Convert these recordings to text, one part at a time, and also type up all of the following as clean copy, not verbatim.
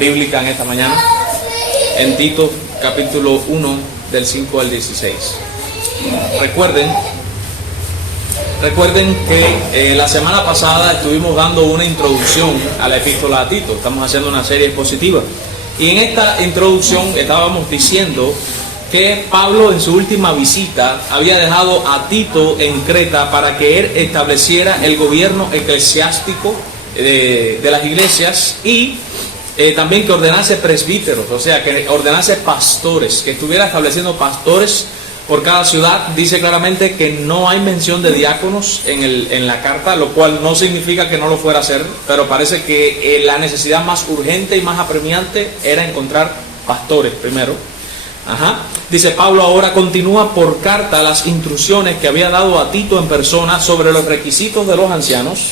bíblica en esta mañana, en Tito capítulo 1 del 5 al 16. Recuerden que la semana pasada estuvimos dando una introducción a la epístola a Tito. Estamos haciendo una serie expositiva. Y en esta introducción estábamos diciendo que Pablo en su última visita había dejado a Tito en Creta para que él estableciera el gobierno eclesiástico de las iglesias y también que ordenase presbíteros, o sea, que ordenase pastores, que estuviera estableciendo pastores por cada ciudad. Dice claramente que no hay mención de diáconos en la carta, lo cual no significa que no lo fuera a hacer, pero parece que la necesidad más urgente y más apremiante era encontrar pastores primero. Dice Pablo ahora continúa por carta las instrucciones que había dado a Tito en persona sobre los requisitos de los ancianos,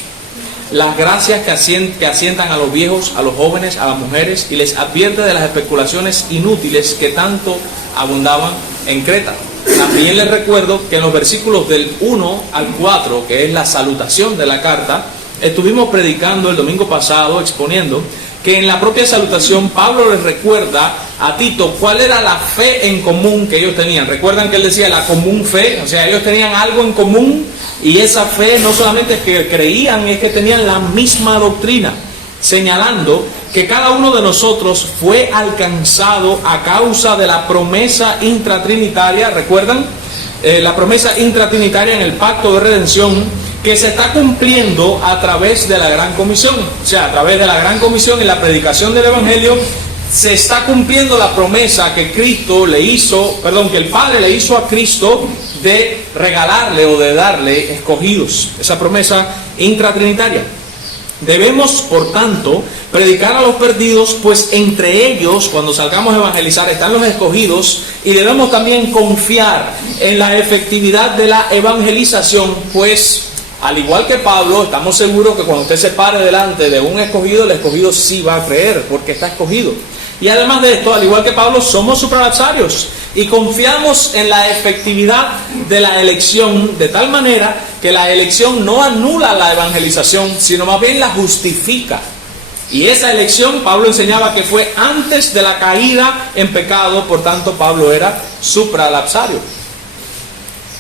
las gracias que asientan a los viejos, a los jóvenes, a las mujeres, y les advierte de las especulaciones inútiles que tanto abundaban en Creta. También les recuerdo que en los versículos del 1 al 4, que es la salutación de la carta, estuvimos predicando el domingo pasado, exponiendo que en la propia salutación Pablo les recuerda a Tito cuál era la fe en común que ellos tenían. Recuerdan que él decía la común fe, o sea, ellos tenían algo en común, y esa fe no solamente es que creían, es que tenían la misma doctrina, señalando que cada uno de nosotros fue alcanzado a causa de la promesa intratrinitaria. ¿Recuerdan? La promesa intratrinitaria en el pacto de redención, que se está cumpliendo a través de la Gran Comisión. O sea, a través de la Gran Comisión y la predicación del Evangelio se está cumpliendo la promesa que el Padre le hizo a Cristo de regalarle o de darle escogidos. Esa promesa intratrinitaria. Debemos, por tanto, predicar a los perdidos, pues entre ellos, cuando salgamos a evangelizar, están los escogidos, y debemos también confiar en la efectividad de la evangelización, pues al igual que Pablo, estamos seguros que cuando usted se pare delante de un escogido, el escogido sí va a creer, porque está escogido. Y además de esto, al igual que Pablo, somos supralapsarios y confiamos en la efectividad de la elección, de tal manera que la elección no anula la evangelización, sino más bien la justifica. Y esa elección, Pablo enseñaba que fue antes de la caída en pecado, por tanto Pablo era supralapsario.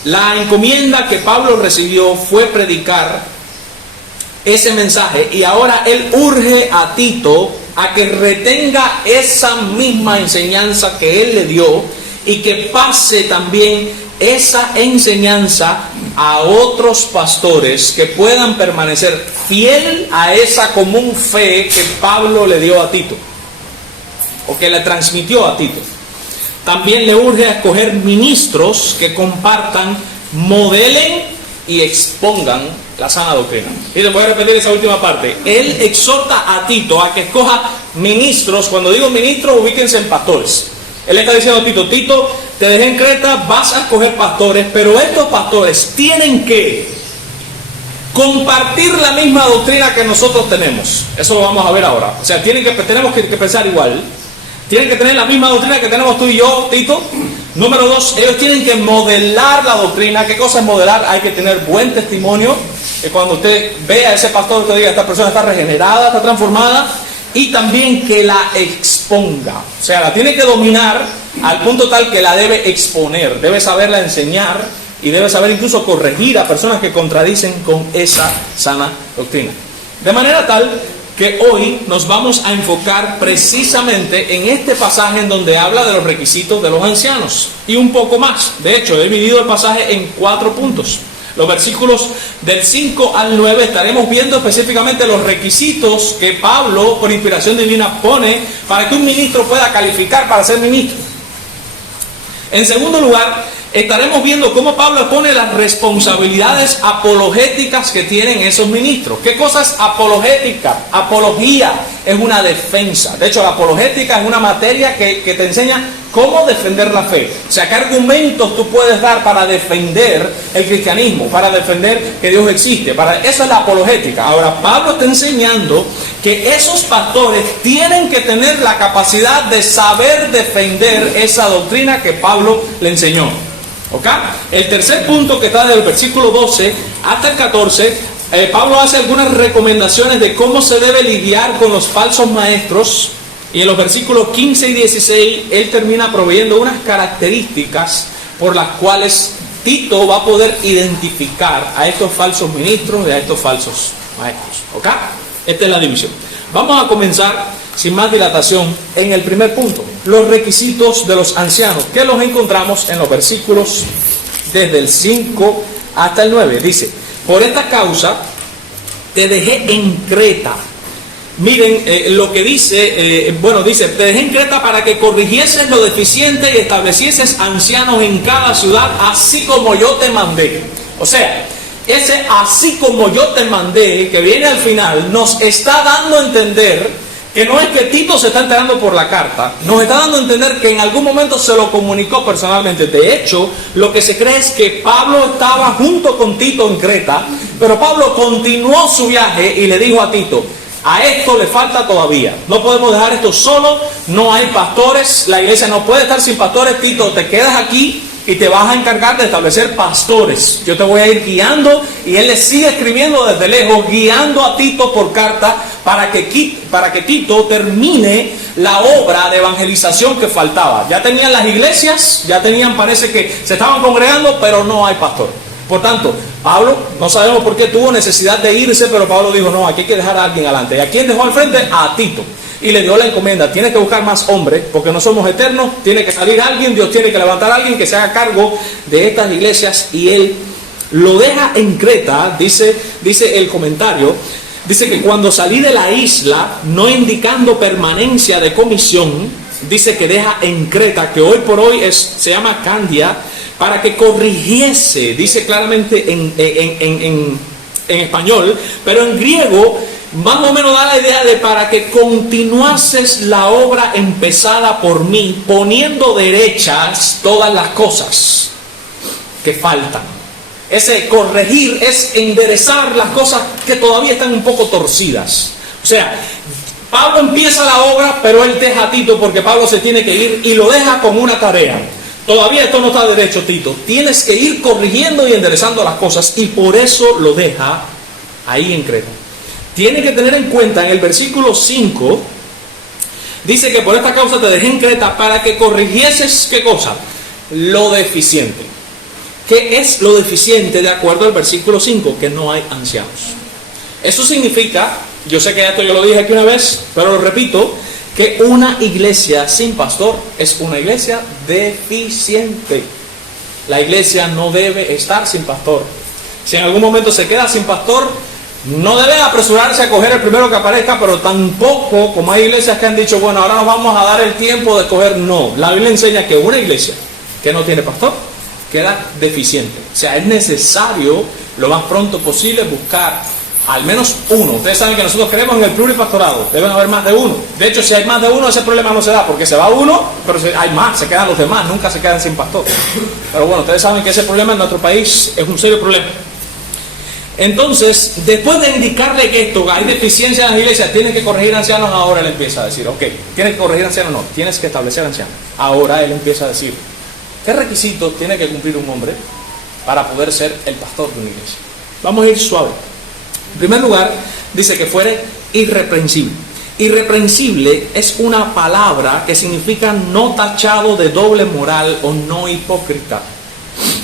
La encomienda que Pablo recibió fue predicar ese mensaje, y ahora él urge a Tito a que retenga esa misma enseñanza que él le dio y que pase también esa enseñanza a otros pastores que puedan permanecer fiel a esa común fe que Pablo le dio a Tito, o que le transmitió a Tito. También le urge a escoger ministros que compartan, modelen y expongan la sana doctrina. Y les voy a repetir esa última parte. Él exhorta a Tito a que escoja ministros. Cuando digo ministros, ubíquense en pastores. Él está diciendo a Tito: Tito, te dejé en Creta, vas a escoger pastores, pero estos pastores tienen que compartir la misma doctrina que nosotros tenemos. Eso lo vamos a ver ahora. O sea, tenemos que pensar igual. Tienen que tener la misma doctrina que tenemos tú y yo, Tito. Número 2, ellos tienen que modelar la doctrina. ¿Qué cosa es modelar? Hay que tener buen testimonio. Que cuando usted vea a ese pastor, usted diga: esta persona está regenerada, está transformada. Y también que la exponga. O sea, la tiene que dominar al punto tal que la debe exponer. Debe saberla enseñar y debe saber incluso corregir a personas que contradicen con esa sana doctrina. De manera tal que hoy nos vamos a enfocar precisamente en este pasaje en donde habla de los requisitos de los ancianos y un poco más. De hecho, he dividido el pasaje en 4 puntos. Los versículos del 5 al 9 estaremos viendo específicamente los requisitos que Pablo, por inspiración divina, pone para que un ministro pueda calificar para ser ministro. En segundo lugar, estaremos viendo cómo Pablo pone las responsabilidades apologéticas que tienen esos ministros. ¿Qué cosa es apologética? Apología es una defensa. De hecho, la apologética es una materia que te enseña cómo defender la fe. O sea, qué argumentos tú puedes dar para defender el cristianismo, para defender que Dios existe. Eso es la apologética. Ahora, Pablo está enseñando que esos pastores tienen que tener la capacidad de saber defender esa doctrina que Pablo le enseñó. ¿Ok? El tercer punto, que está desde el versículo 12 hasta el 14, Pablo hace algunas recomendaciones de cómo se debe lidiar con los falsos maestros Y en los versículos 15 y 16, él termina proveyendo unas características por las cuales Tito va a poder identificar a estos falsos ministros y a estos falsos maestros. ¿Ok? Esta es la división. Vamos a comenzar, sin más dilatación, en el primer punto. Los requisitos de los ancianos, que los encontramos en los versículos desde el 5 hasta el 9. Dice: por esta causa te dejé en Creta. Miren lo que dice, dice: te dejé en Creta para que corrigieses lo deficiente y establecieses ancianos en cada ciudad, así como yo te mandé. O sea, ese así como yo te mandé, que viene al final, nos está dando a entender que no es que Tito se está enterando por la carta, nos está dando a entender que en algún momento se lo comunicó personalmente. De hecho, lo que se cree es que Pablo estaba junto con Tito en Creta, pero Pablo continuó su viaje y le dijo a Tito: a esto le falta todavía, no podemos dejar esto solo, no hay pastores, la iglesia no puede estar sin pastores. Tito, te quedas aquí y te vas a encargar de establecer pastores. Yo te voy a ir guiando. Y él le sigue escribiendo desde lejos, guiando a Tito por carta para que Tito termine la obra de evangelización que faltaba. Ya tenían las iglesias, ya tenían, parece que se estaban congregando, pero no hay pastor. Por tanto, Pablo, no sabemos por qué tuvo necesidad de irse, pero Pablo dijo: no, aquí hay que dejar a alguien adelante. ¿Y a quién dejó al frente? A Tito. Y le dio la encomienda: tienes que buscar más hombres, porque no somos eternos, tiene que salir alguien, Dios tiene que levantar a alguien que se haga cargo de estas iglesias. Y él lo deja en Creta. Dice el comentario, dice que cuando salí de la isla, no indicando permanencia de comisión, dice que deja en Creta, que hoy por hoy se llama Candia, para que corrigiese, dice claramente en español, pero en griego más o menos da la idea de para que continuases la obra empezada por mí, poniendo derechas todas las cosas que faltan. Ese corregir es enderezar las cosas que todavía están un poco torcidas. O sea, Pablo empieza la obra, pero él deja a Tito porque Pablo se tiene que ir y lo deja con una tarea. Todavía esto no está derecho, Tito. Tienes que ir corrigiendo y enderezando las cosas, y por eso lo deja ahí en Creta. Tiene que tener en cuenta, en el versículo 5, dice que por esta causa te dejé en Creta para que corrigieses, ¿qué cosa? Lo deficiente. ¿Qué es lo deficiente de acuerdo al versículo 5? Que no hay ancianos. Eso significa, yo sé que esto yo lo dije aquí una vez, pero lo repito, que una iglesia sin pastor es una iglesia deficiente. La iglesia no debe estar sin pastor. Si en algún momento se queda sin pastor, no debe apresurarse a coger el primero que aparezca, pero tampoco, como hay iglesias que han dicho: bueno, ahora nos vamos a dar el tiempo de escoger. No, la Biblia enseña que una iglesia que no tiene pastor queda deficiente. O sea, es necesario lo más pronto posible buscar al menos uno. Ustedes saben que nosotros creemos en el pluripastorado, deben haber más de uno. De hecho, si hay más de uno, ese problema no se da, porque se va uno, pero hay más, se quedan los demás, nunca se quedan sin pastor. Pero bueno, ustedes saben que ese problema en nuestro país es un serio problema. Entonces, después de indicarle que esto, hay deficiencia en las iglesias, tienes que corregir ancianos, ahora él empieza a decir: ok, tienes que corregir ancianos, no, tienes que establecer ancianos. Ahora él empieza a decir: ¿qué requisitos tiene que cumplir un hombre para poder ser el pastor de una iglesia? Vamos a ir suave. En primer lugar, dice que fuere irreprensible. Irreprensible es una palabra que significa no tachado de doble moral o no hipócrita.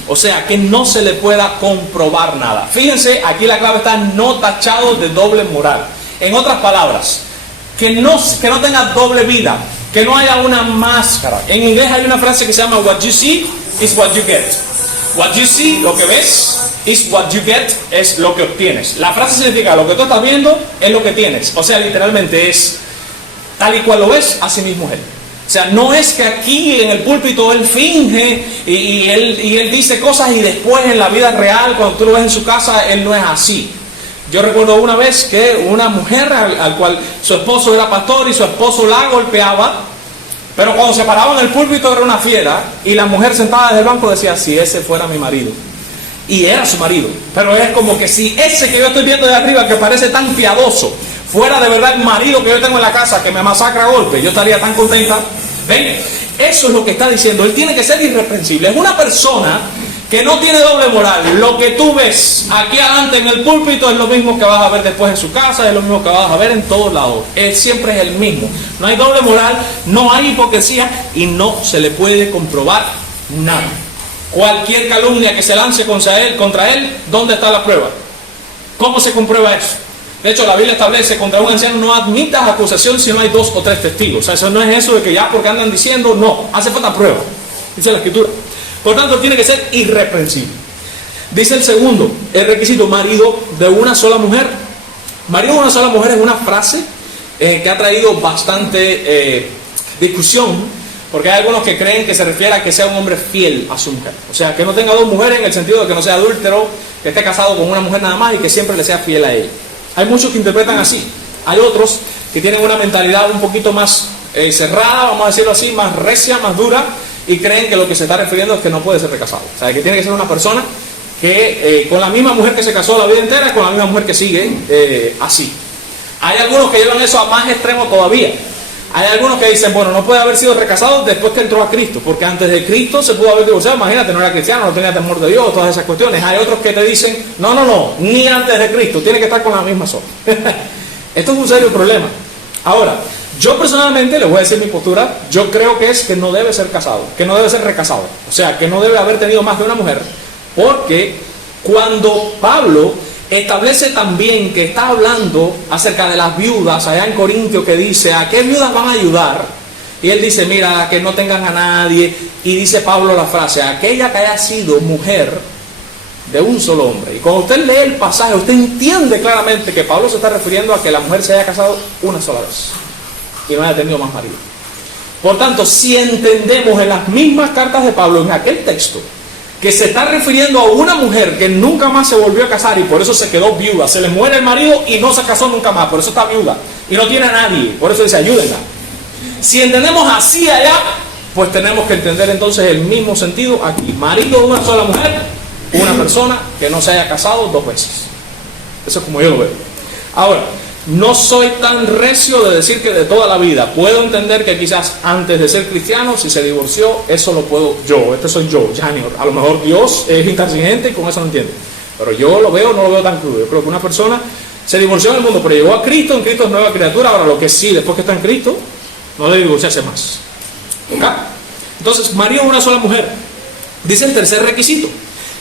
O sea, que no se le pueda comprobar nada. Fíjense, aquí la clave está: no tachado de doble moral. En otras palabras, que no tenga doble vida, que no haya una máscara. En inglés hay una frase que se llama: what you see is what you get. What you see, lo que ves, is what you get, es lo que obtienes. La frase significa: lo que tú estás viendo es lo que tienes. O sea, literalmente es tal y cual lo ves, así mismo es él. O sea, no es que aquí en el púlpito él finge y él dice cosas y después en la vida real, cuando tú lo ves en su casa, él no es así. Yo recuerdo una vez que una mujer al cual su esposo era pastor y su esposo la golpeaba, pero cuando se paraba en el púlpito era una fiera, y la mujer sentada desde el banco decía: si ese fuera mi marido. Y era su marido, pero es como que si ese que yo estoy viendo de arriba, que parece tan piadoso, fuera de verdad el marido que yo tengo en la casa, que me masacra a golpes, yo estaría tan contenta. ¿Ven? Eso es lo que está diciendo. Él tiene que ser irreprensible. Es una persona que no tiene doble moral. Lo que tú ves aquí adelante en el púlpito es lo mismo que vas a ver después en su casa, es lo mismo que vas a ver en todos lados. Él siempre es el mismo. No hay doble moral, no hay hipocresía y no se le puede comprobar nada. Cualquier calumnia que se lance contra él, ¿dónde está la prueba? ¿Cómo se comprueba eso? De hecho, la Biblia establece: contra un anciano no admitas acusación si no hay 2 o 3 testigos. O sea, eso no es eso de que ya porque andan diciendo, no, hace falta prueba. Dice la Escritura. Por tanto, tiene que ser irreprensible. Dice el segundo, el requisito: marido de una sola mujer. Marido de una sola mujer es una frase que ha traído bastante discusión, porque hay algunos que creen que se refiere a que sea un hombre fiel a su mujer. O sea, que no tenga 2 mujeres en el sentido de que no sea adúltero, que esté casado con una mujer nada más y que siempre le sea fiel a ella. Hay muchos que interpretan así. Hay otros que tienen una mentalidad un poquito más cerrada, vamos a decirlo así, más recia, más dura, y creen que lo que se está refiriendo es que no puede ser recasado. O sea, que tiene que ser una persona que con la misma mujer que se casó la vida entera, con la misma mujer que sigue así. Hay algunos que llevan eso a más extremo todavía. Hay algunos que dicen, bueno, no puede haber sido recasado después que entró a Cristo, porque antes de Cristo se pudo haber divorciado. Imagínate, no era cristiano, no tenía temor de Dios, todas esas cuestiones. Hay otros que te dicen, no, ni antes de Cristo, tiene que estar con la misma sola. Esto es un serio problema. Ahora, yo personalmente les voy a decir mi postura. Yo creo que no debe ser casado, que no debe ser recasado. O sea, que no debe haber tenido más de una mujer, porque cuando Pablo establece también que está hablando acerca de las viudas allá en Corintios, que dice, ¿a qué viudas van a ayudar? Y él dice, mira, que no tengan a nadie. Y dice Pablo la frase, aquella que haya sido mujer de un solo hombre. Y cuando usted lee el pasaje, usted entiende claramente que Pablo se está refiriendo a que la mujer se haya casado una sola vez y no haya tenido más marido. Por tanto, si entendemos en las mismas cartas de Pablo, en aquel texto, que se está refiriendo a una mujer que nunca más se volvió a casar y por eso se quedó viuda, se le muere el marido y no se casó nunca más, por eso está viuda y no tiene a nadie, por eso dice, ayúdenla. Si entendemos así allá, pues tenemos que entender entonces el mismo sentido aquí. Marido de una sola mujer, una persona que no se haya casado 2 veces. Eso es como yo lo veo. Ahora, no soy tan recio de decir que de toda la vida. Puedo entender que quizás antes de ser cristiano, si se divorció, eso lo puedo yo. Este soy yo, Janior. A lo mejor Dios es intransigente y con eso no entiende. Pero yo lo veo, no lo veo tan crudo. Yo creo que una persona se divorció en el mundo, pero llegó a Cristo, en Cristo es nueva criatura. Ahora, lo que sí, después que está en Cristo, no debe divorciarse más. ¿Ok? Entonces, marido de una sola mujer. Dice el tercer requisito: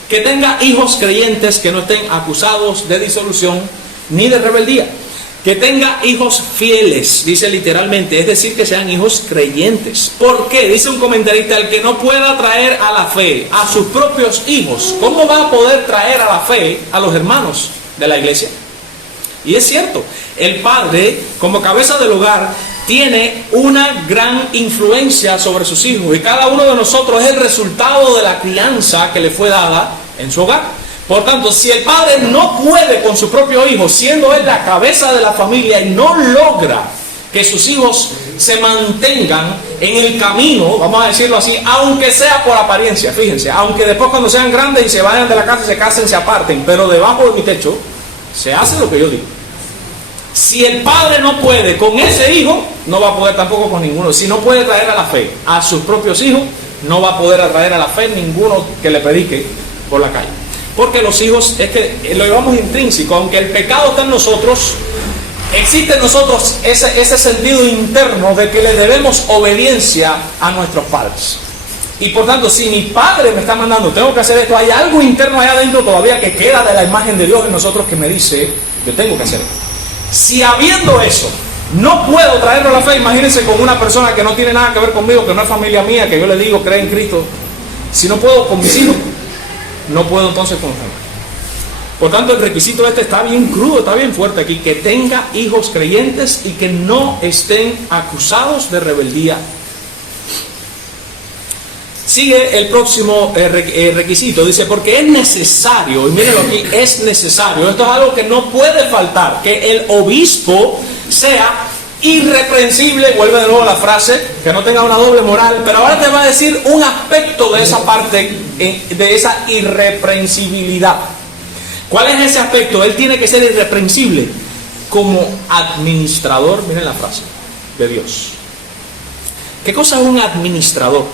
que tenga hijos creyentes que no estén acusados de disolución ni de rebeldía. Que tenga hijos fieles, dice literalmente, es decir, que sean hijos creyentes. ¿Por qué? Dice un comentarista, el que no pueda traer a la fe a sus propios hijos, ¿cómo va a poder traer a la fe a los hermanos de la iglesia? Y es cierto, el padre, como cabeza del hogar, tiene una gran influencia sobre sus hijos, y cada uno de nosotros es el resultado de la crianza que le fue dada en su hogar. Por tanto, si el padre no puede con su propio hijo, siendo él la cabeza de la familia, y no logra que sus hijos se mantengan en el camino, vamos a decirlo así, aunque sea por apariencia, fíjense, aunque después cuando sean grandes y se vayan de la casa, se casen, se aparten, pero debajo de mi techo se hace lo que yo digo. Si el padre no puede con ese hijo, no va a poder tampoco con ninguno. Si no puede traer a la fe a sus propios hijos, no va a poder atraer a la fe ninguno que le predique por la calle. Porque los hijos, es que lo llevamos intrínseco, aunque el pecado está en nosotros, existe en nosotros ese sentido interno de que le debemos obediencia a nuestros padres. Y por tanto, si mi padre me está mandando, tengo que hacer esto, hay algo interno allá adentro todavía que queda de la imagen de Dios en nosotros que me dice, yo tengo que hacer esto. Si habiendo eso, no puedo traerlo a la fe, imagínense con una persona que no tiene nada que ver conmigo, que no es familia mía, que yo le digo, cree en Cristo. Si no puedo con mis hijos, no puedo entonces con los demás. Por tanto, el requisito está bien crudo, está bien fuerte aquí: que tenga hijos creyentes y que no estén acusados de rebeldía. Sigue el próximo requisito, dice, porque es necesario, y mírenlo aquí, es necesario, esto es algo que no puede faltar, que el obispo sea irreprensible, vuelve de nuevo la frase, que no tenga una doble moral, pero ahora te va a decir un aspecto de esa parte, de esa irreprensibilidad. ¿Cuál es ese aspecto? Él tiene que ser irreprensible como administrador, miren la frase, de Dios. ¿Qué cosa es un administrador?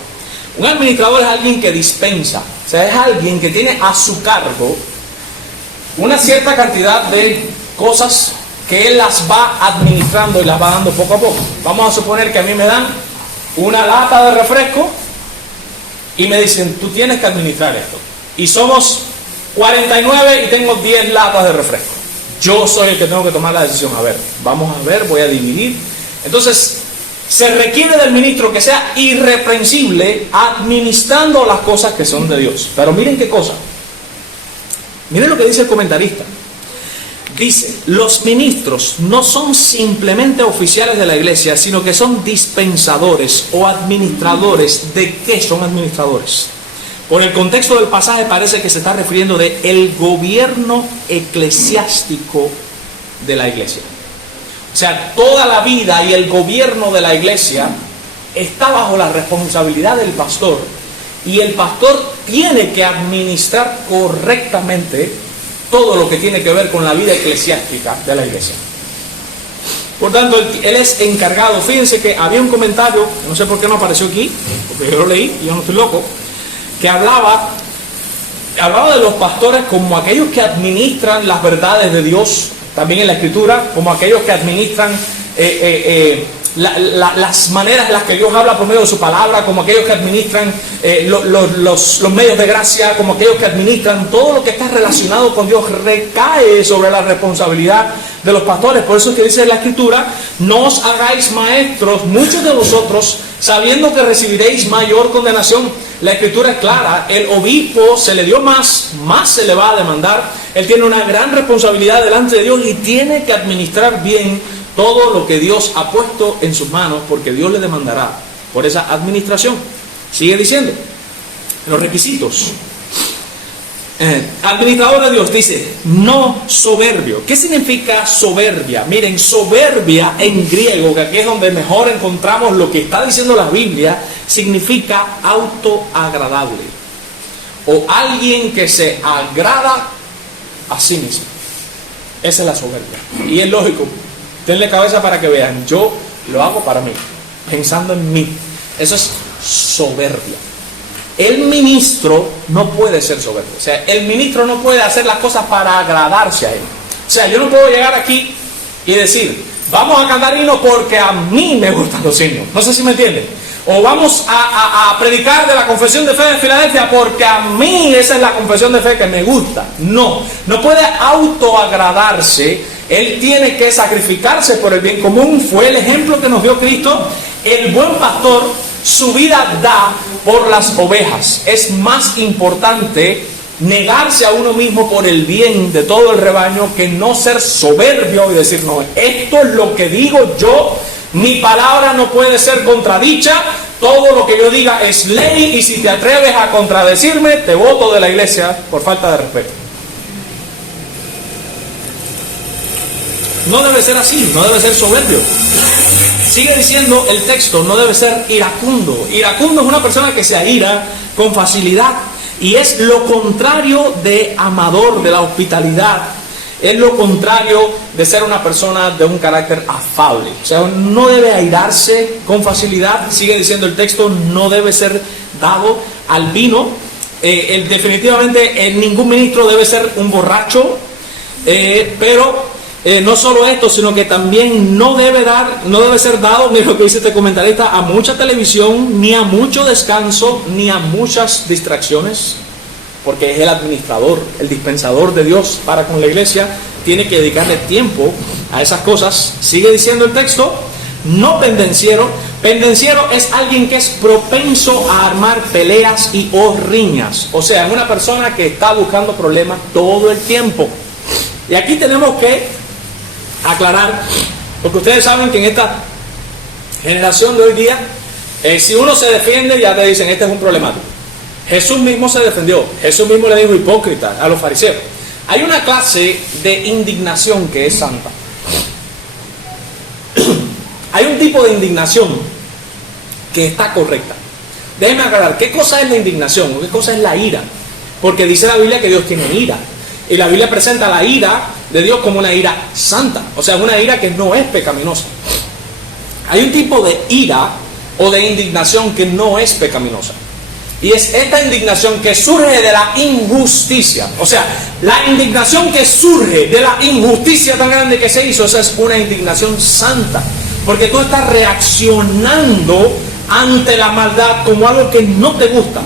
Un administrador es alguien que dispensa, O sea, es alguien que tiene a su cargo una cierta cantidad de cosas que él las va administrando y las va dando poco a poco. Vamos a suponer que a mí me dan una lata de refresco y me dicen, tú tienes que administrar esto. Y somos 49 y tengo 10 latas de refresco. Yo soy el que tengo que tomar la decisión. A ver, vamos a ver, voy a dividir. Entonces, se requiere del ministro que sea irreprensible administrando las cosas que son de Dios. Pero miren qué cosa. Miren lo que dice el comentarista. Dice, los ministros no son simplemente oficiales de la iglesia, sino que son dispensadores o administradores. ¿De qué son administradores? Por el contexto del pasaje parece que se está refiriendo de el gobierno eclesiástico de la iglesia. O sea, toda la vida y el gobierno de la iglesia está bajo la responsabilidad del pastor. Y el pastor tiene que administrar correctamente todo lo que tiene que ver con la vida eclesiástica de la iglesia. Por tanto, él es encargado. Fíjense que había un comentario, no sé por qué no apareció aquí, porque yo lo leí y yo no estoy loco, que hablaba de los pastores como aquellos que administran las verdades de Dios, también en la Escritura, como aquellos que administran las maneras en las que Dios habla por medio de su palabra, como aquellos que administran los medios de gracia, como aquellos que administran todo lo que está relacionado con Dios, recae sobre la responsabilidad de los pastores. Por eso es que dice la Escritura, no os hagáis maestros, muchos de vosotros, sabiendo que recibiréis mayor condenación. La Escritura es clara, el obispo se le dio más se le va a demandar. Él tiene una gran responsabilidad delante de Dios y tiene que administrar bien todo lo que Dios ha puesto en sus manos, porque Dios le demandará por esa administración. Sigue diciendo, los requisitos. Administrador de Dios, dice, no soberbio. ¿Qué significa soberbia? Miren, soberbia en griego, que aquí es donde mejor encontramos lo que está diciendo la Biblia, significa autoagradable. O alguien que se agrada a sí mismo. Esa es la soberbia. Y es lógico. Denle cabeza para que vean, yo lo hago para mí, pensando en mí. Eso es soberbia. El ministro no puede ser soberbio. O sea, el ministro no puede hacer las cosas para agradarse a él. O sea, yo no puedo llegar aquí y decir, vamos a cantar himnos porque a mí me gustan los himnos. No sé si me entienden. O vamos a predicar de la confesión de fe de Filadelfia porque a mí esa es la confesión de fe que me gusta. No puede autoagradarse. Él tiene que sacrificarse por el bien común. Fue el ejemplo que nos dio Cristo. El buen pastor su vida da por las ovejas. Es más importante negarse a uno mismo por el bien de todo el rebaño que no ser soberbio y decir, no, esto es lo que digo yo, mi palabra no puede ser contradicha, todo lo que yo diga es ley y si te atreves a contradecirme, te boto de la iglesia por falta de respeto. No debe ser así, no debe ser soberbio. Sigue diciendo el texto, no debe ser iracundo. Iracundo es una persona que se aira con facilidad y es lo contrario de amador, de la hospitalidad. Es lo contrario de ser una persona de un carácter afable. O sea, no debe airarse con facilidad. Sigue diciendo el texto, no debe ser dado al vino. Definitivamente ningún ministro debe ser un borracho, pero no solo esto, sino que también no debe ser dado, mira lo que dice este comentarista, a mucha televisión, ni a mucho descanso, ni a muchas distracciones, porque es el administrador, el dispensador de Dios para con la iglesia, tiene que dedicarle tiempo a esas cosas. Sigue diciendo el texto, no pendenciero. Pendenciero es alguien que es propenso a armar peleas y o riñas, o sea, una persona que está buscando problemas todo el tiempo. Y aquí tenemos que aclarar, porque ustedes saben que en esta generación de hoy día, si uno se defiende, ya te dicen, este es un problemático. Jesús mismo se defendió, Jesús mismo le dijo hipócrita a los fariseos. Hay una clase de indignación que es santa. Hay un tipo de indignación que está correcta. Déjenme aclarar, ¿qué cosa es la indignación? ¿Qué cosa es la ira? Porque dice la Biblia que Dios tiene ira. Y la Biblia presenta la ira de Dios como una ira santa. O sea, una ira que no es pecaminosa. Hay un tipo de ira o de indignación que no es pecaminosa. Y es esta indignación que surge de la injusticia. O sea, la indignación que surge de la injusticia tan grande que se hizo, esa es una indignación santa. Porque tú estás reaccionando ante la maldad como algo que no te gusta.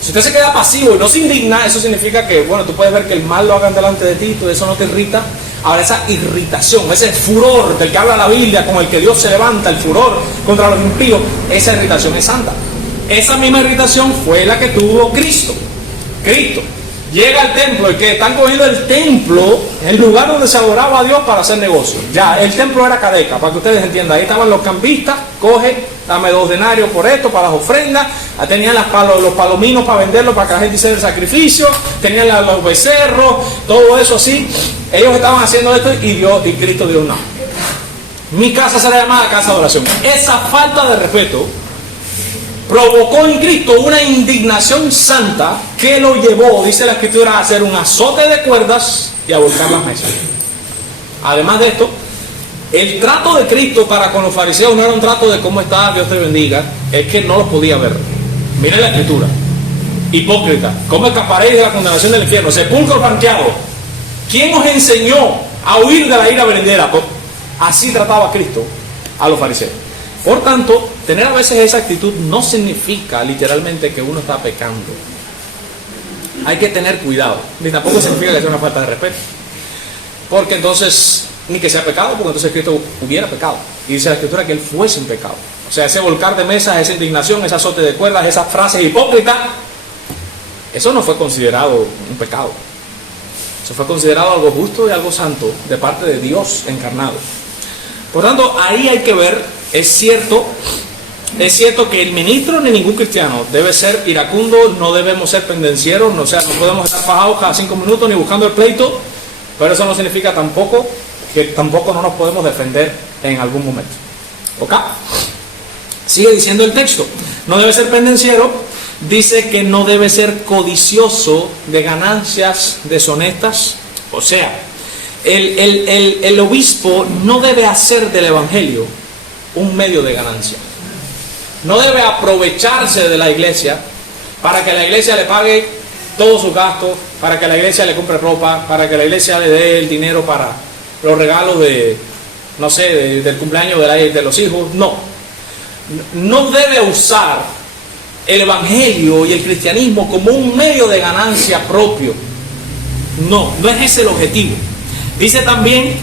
Si usted se queda pasivo y no se indigna, eso significa que, bueno, tú puedes ver que el mal lo hagan delante de ti, todo eso no te irrita. Ahora, esa irritación, ese furor del que habla la Biblia, con el que Dios se levanta, el furor contra los impíos, esa irritación es santa. Esa misma irritación fue la que tuvo Cristo. Cristo llega al templo, el que están cogiendo el templo, el lugar donde se adoraba a Dios para hacer negocio. Ya, el templo era Cadeca, para que ustedes entiendan. Ahí estaban los campistas, coge, dame 2 denarios por esto, para las ofrendas. Tenían los palominos para venderlos, para que la gente hiciera el sacrificio. Tenían los becerros, todo eso así. Ellos estaban haciendo esto y Cristo dijo, no. Mi casa será llamada casa de oración. Esa falta de respeto provocó en Cristo una indignación santa que lo llevó, dice la Escritura, a hacer un azote de cuerdas y a volcar las mesas. Además de esto, el trato de Cristo para con los fariseos no era un trato de cómo está, Dios te bendiga, es que no los podía ver. Miren la Escritura. Hipócrita, ¿cómo escaparéis de la condenación del infierno? Sepulcro franqueado. ¿Quién os enseñó a huir de la ira venidera? Pues así trataba Cristo a los fariseos. Por tanto, tener a veces esa actitud no significa literalmente que uno está pecando. Hay que tener cuidado. Ni tampoco significa que sea una falta de respeto. Porque entonces, ni que sea pecado, porque entonces Cristo hubiera pecado. Y dice la Escritura que Él fue sin pecado. O sea, ese volcar de mesas, esa indignación, ese azote de cuerdas, esas frases hipócritas, eso no fue considerado un pecado. Eso fue considerado algo justo y algo santo de parte de Dios encarnado. Por tanto, ahí hay que ver. Es cierto que el ministro ni ningún cristiano debe ser iracundo, no debemos ser pendencieros, o sea, no podemos estar fajados cada 5 minutos ni buscando el pleito, pero eso no significa tampoco que tampoco no nos podemos defender en algún momento. ¿Ok? Sigue diciendo el texto, no debe ser pendenciero, dice que no debe ser codicioso de ganancias deshonestas, o sea, el obispo no debe hacer del evangelio un medio de ganancia. No debe aprovecharse de la iglesia para que la iglesia le pague todos sus gastos, para que la iglesia le compre ropa, para que la iglesia le dé el dinero para los regalos de, no sé, del cumpleaños de los hijos. No debe usar el evangelio y el cristianismo como un medio de ganancia propio. No es ese el objetivo. Dice también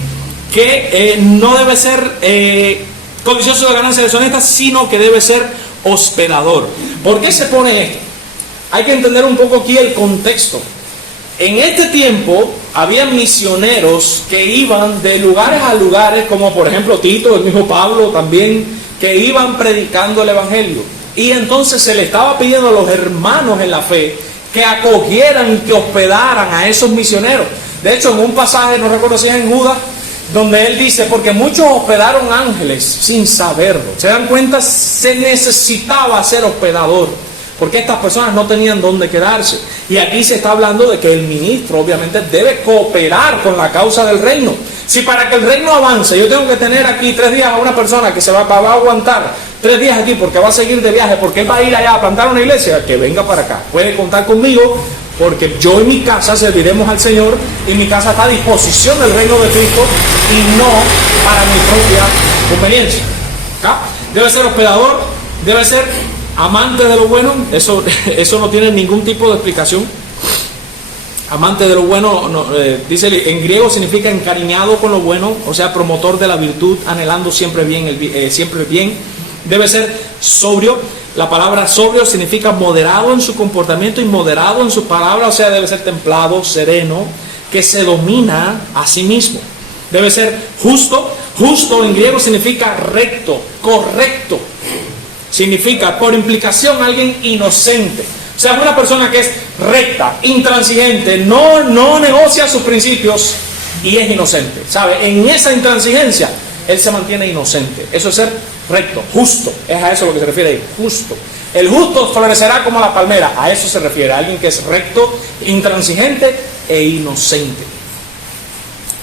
que no debe ser codicioso de ganancias deshonestas, sino que debe ser hospedador. ¿Por qué se pone esto? Hay que entender un poco aquí el contexto. En este tiempo había misioneros que iban de lugares a lugares, como por ejemplo Tito, el mismo Pablo también, que iban predicando el evangelio. Y entonces se le estaba pidiendo a los hermanos en la fe que acogieran y que hospedaran a esos misioneros. De hecho, en un pasaje, no recuerdo si es en Judas, donde él dice, porque muchos hospedaron ángeles sin saberlo. ¿Se dan cuenta? Se necesitaba ser hospedador, porque estas personas no tenían dónde quedarse. Y aquí se está hablando de que el ministro obviamente debe cooperar con la causa del reino. Si para que el reino avance yo tengo que tener aquí 3 días a una persona que va a aguantar 3 días aquí porque va a seguir de viaje, porque él va a ir allá a plantar una iglesia, que venga para acá, puede contar conmigo, porque yo en mi casa serviremos al Señor y mi casa está a disposición del reino de Cristo y no para mi propia conveniencia. ¿Okay? Debe ser hospedador, debe ser amante de lo bueno. Eso no tiene ningún tipo de explicación. Amante de lo bueno, dice en griego significa encariñado con lo bueno, o sea, promotor de la virtud, anhelando siempre bien. Debe ser sobrio. La palabra sobrio significa moderado en su comportamiento y moderado en sus palabras, o sea, debe ser templado, sereno, que se domina a sí mismo. Debe ser justo. Justo en griego significa recto, correcto. Significa, por implicación, alguien inocente. O sea, una persona que es recta, intransigente, no negocia sus principios y es inocente. ¿Sabe? En esa intransigencia, él se mantiene inocente. Eso es ser recto, justo. Es a eso lo que se refiere ahí, justo. El justo florecerá como la palmera. A eso se refiere, a alguien que es recto, intransigente e inocente.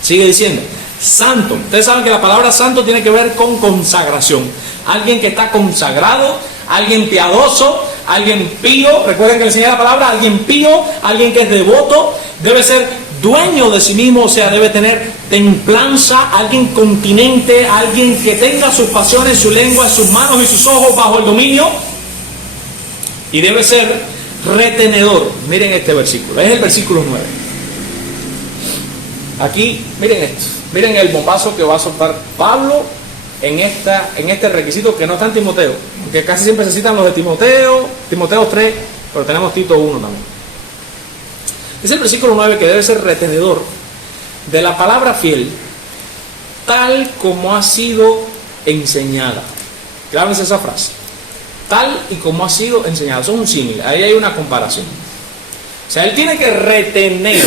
Sigue diciendo, santo. Ustedes saben que la palabra santo tiene que ver con consagración. Alguien que está consagrado, alguien piadoso, alguien pío. Recuerden que le enseñé la palabra, alguien pío, alguien que es devoto, debe ser dueño de sí mismo, o sea, debe tener templanza, alguien continente, alguien que tenga sus pasiones, su lengua, sus manos y sus ojos bajo el dominio, y debe ser retenedor. Miren este versículo, es el versículo 9. Aquí, miren esto, miren el bombazo que va a soltar Pablo en este requisito que no está en Timoteo, porque casi siempre se citan los de Timoteo 3, pero tenemos Tito 1 también. Es el versículo 9 que debe ser retenedor de la palabra fiel, tal como ha sido enseñada. Grábense esa frase, tal y como ha sido enseñada. Son un símil, ahí hay una comparación. O sea, él tiene que retener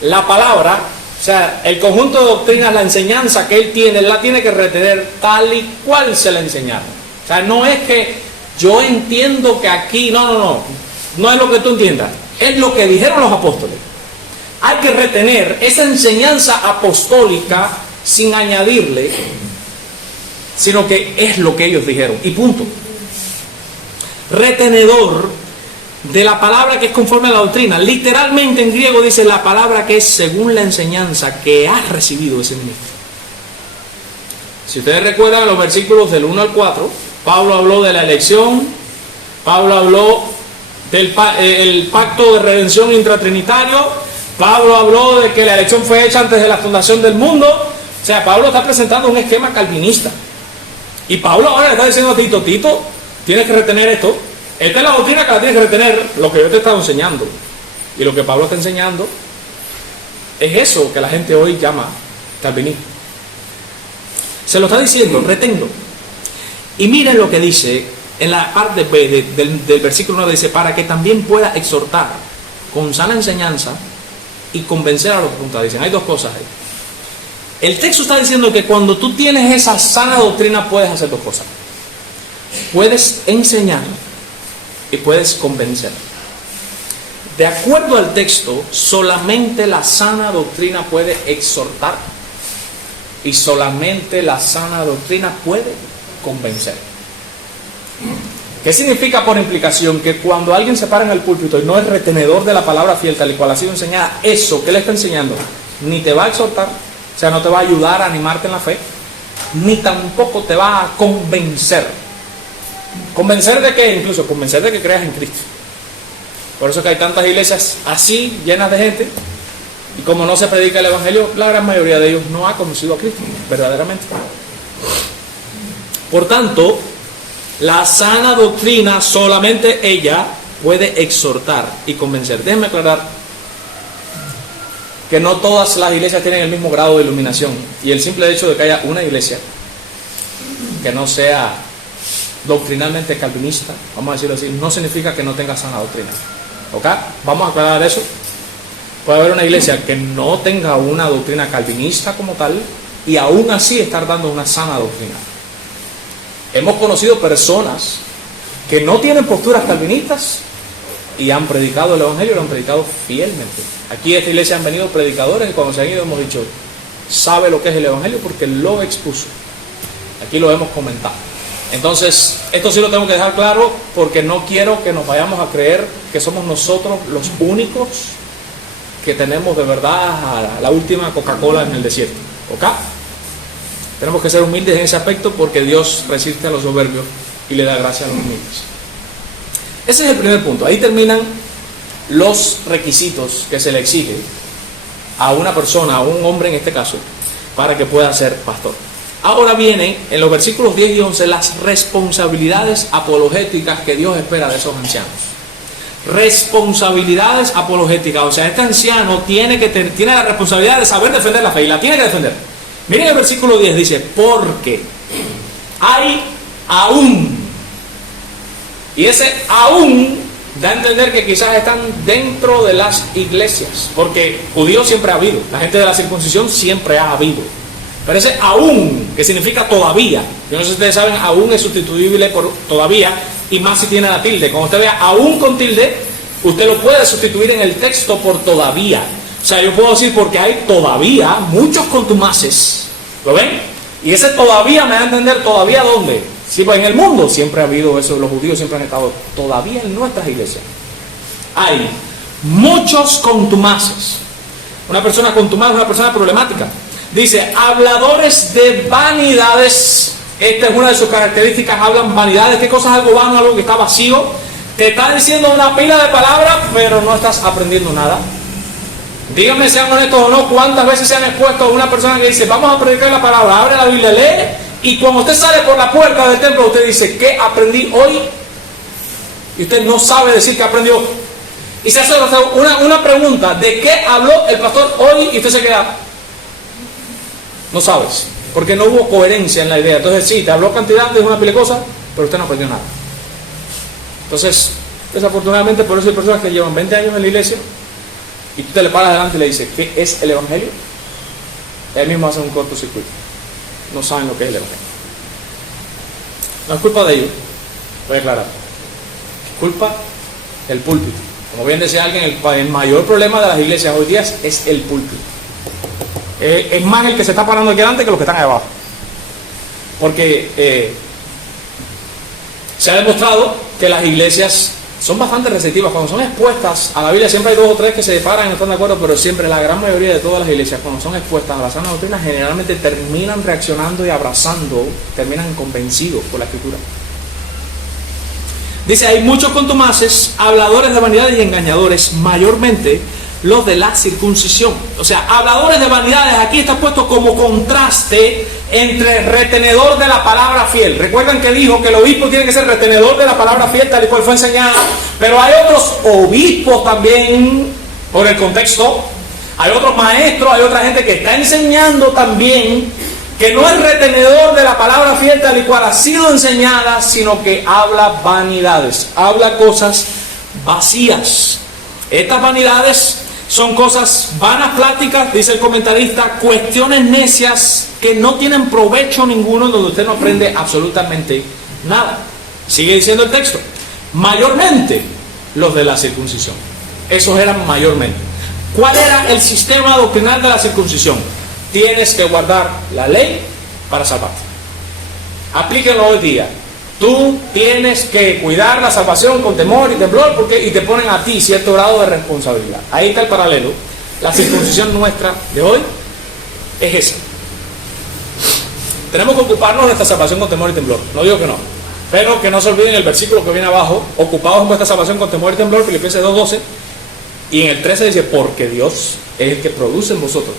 la palabra, o sea, el conjunto de doctrinas, la enseñanza que él tiene, él la tiene que retener tal y cual se la enseñaron. O sea, no es que yo entiendo que aquí, no es lo que tú entiendas, es lo que dijeron los apóstoles. Hay que retener esa enseñanza apostólica sin añadirle, sino que es lo que ellos dijeron, y punto. Retenedor de la palabra que es conforme a la doctrina. Literalmente en griego dice la palabra que es según la enseñanza que has recibido ese ministro. Si ustedes recuerdan los versículos del 1 al 4, Pablo habló de la elección, Pablo habló del pacto de redención intratrinitario, Pablo habló de que la elección fue hecha antes de la fundación del mundo. O sea, Pablo está presentando un esquema calvinista, y Pablo ahora le está diciendo a Tito, tienes que retener esto. Esta es la doctrina que la tienes que retener, lo que yo te he estado enseñando. Y lo que Pablo está enseñando es eso que la gente hoy llama calvinismo. Se lo está diciendo, reténlo. Y miren lo que dice en la parte B del versículo 9, dice, para que también pueda exhortar con sana enseñanza y convencer a los que contradicen. Hay dos cosas ahí. El texto está diciendo que cuando tú tienes esa sana doctrina puedes hacer dos cosas. Puedes enseñar y puedes convencer. De acuerdo al texto, solamente la sana doctrina puede exhortar y solamente la sana doctrina puede convencer. ¿Qué significa por implicación? Que cuando alguien se para en el púlpito y no es retenedor de la palabra fiel tal y cual ha sido enseñada, eso que le está enseñando ni te va a exhortar, o sea, no te va a ayudar a animarte en la fe, ni tampoco te va a convencer. ¿Convencer de qué? Incluso convencer de que creas en Cristo. Por eso es que hay tantas iglesias así, llenas de gente, y como no se predica el evangelio, la gran mayoría de ellos no ha conocido a Cristo verdaderamente. Por tanto, la sana doctrina solamente ella puede exhortar y convencer. Déjenme aclarar que no todas las iglesias tienen el mismo grado de iluminación, y el simple hecho de que haya una iglesia que no sea doctrinalmente calvinista, vamos a decirlo así, no significa que no tenga sana doctrina. ¿Ok? Vamos a aclarar eso. Puede haber una iglesia que no tenga una doctrina calvinista como tal y aún así estar dando una sana doctrina. Hemos conocido personas que no tienen posturas calvinistas y han predicado el evangelio y lo han predicado fielmente. Aquí a esta iglesia han venido predicadores y cuando se han ido hemos dicho, sabe lo que es el evangelio porque lo expuso. Aquí lo hemos comentado. Entonces, esto sí lo tengo que dejar claro porque no quiero que nos vayamos a creer que somos nosotros los únicos que tenemos de verdad la última Coca-Cola en el desierto. ¿Ok? Tenemos que ser humildes en ese aspecto porque Dios resiste a los soberbios y le da gracia a los humildes. Ese es el primer punto. Ahí terminan los requisitos que se le exige a una persona, a un hombre en este caso, para que pueda ser pastor. Ahora vienen en los versículos 10 y 11 las responsabilidades apologéticas que Dios espera de esos ancianos. Responsabilidades apologéticas, o sea, este anciano tiene la responsabilidad de saber defender la fe y la tiene que defender. Miren el versículo 10, dice, porque hay aún, y ese aún da a entender que quizás están dentro de las iglesias, porque judíos siempre ha habido, la gente de la circuncisión siempre ha habido. Pero ese aún, que significa todavía, yo no sé si ustedes saben, aún es sustituible por todavía, y más si tiene la tilde. Cuando usted vea aún con tilde, usted lo puede sustituir en el texto por todavía. O sea, yo puedo decir porque hay todavía muchos contumaces. ¿Lo ven? Y ese todavía me da a entender todavía dónde. Sí, pues en el mundo siempre ha habido eso, los judíos siempre han estado, todavía en nuestras iglesias hay muchos contumaces. Una persona contumaz es una persona problemática. Dice, habladores de vanidades. Esta es una de sus características, hablan vanidades. ¿Qué cosa es algo vano? Algo que está vacío. Te está diciendo una pila de palabras, pero no estás aprendiendo nada. Díganme, sean honestos o no, cuántas veces se han expuesto a una persona que dice, vamos a predicar la palabra, abre la Biblia, lee, y cuando usted sale por la puerta del templo, usted dice, ¿qué aprendí hoy? Y usted no sabe decir que aprendió. Y se hace una pregunta, ¿de qué habló el pastor hoy? Y usted se queda, no sabes, porque no hubo coherencia en la idea. Entonces sí, te habló cantidad, dijo una pila de cosas, pero usted no aprendió nada. Entonces, desafortunadamente, por eso hay personas que llevan 20 años en la iglesia y tú te le paras delante y le dices, ¿qué es el evangelio? Ellos mismos hacen un cortocircuito. No saben lo que es el evangelio. No es culpa de ellos, voy a aclarar. Es culpa del púlpito. Como bien decía alguien, el mayor problema de las iglesias hoy día es el púlpito. Es más el que se está parando aquí adelante que los que están ahí abajo. Porque se ha demostrado que las iglesias son bastante receptivas. Cuando son expuestas a la Biblia, siempre hay 2 o 3 que se paran y no están de acuerdo, pero siempre la gran mayoría de todas las iglesias, cuando son expuestas a la sana doctrina, generalmente terminan reaccionando y abrazando, terminan convencidos por la Escritura. Dice, hay muchos contumaces, habladores de vanidades y engañadores, mayormente los de la circuncisión. O sea, habladores de vanidades, aquí está puesto como contraste entre retenedor de la palabra fiel. Recuerdan que dijo que el obispo tiene que ser retenedor de la palabra fiel, tal y cual fue enseñada, pero hay otros obispos también, por el contexto, hay otros maestros, hay otra gente que está enseñando también, que no es retenedor de la palabra fiel tal y cual ha sido enseñada, sino que habla vanidades, habla cosas vacías. Estas vanidades son cosas vanas, pláticas, dice el comentarista, cuestiones necias que no tienen provecho ninguno, donde usted no aprende absolutamente nada. Sigue diciendo el texto, mayormente los de la circuncisión. Esos eran mayormente. ¿Cuál era el sistema doctrinal de la circuncisión? Tienes que guardar la ley para salvarte. Aplíquenlo hoy día. Tú tienes que cuidar la salvación con temor y temblor, y te ponen a ti cierto grado de responsabilidad. Ahí está el paralelo. La circuncisión nuestra de hoy es esa. Tenemos que ocuparnos de nuestra salvación con temor y temblor. No digo que no, pero que no se olviden el versículo que viene abajo, ocupados en vuestra salvación con temor y temblor, Filipenses 2:12, y en el 13 dice, porque Dios es el que produce en vosotros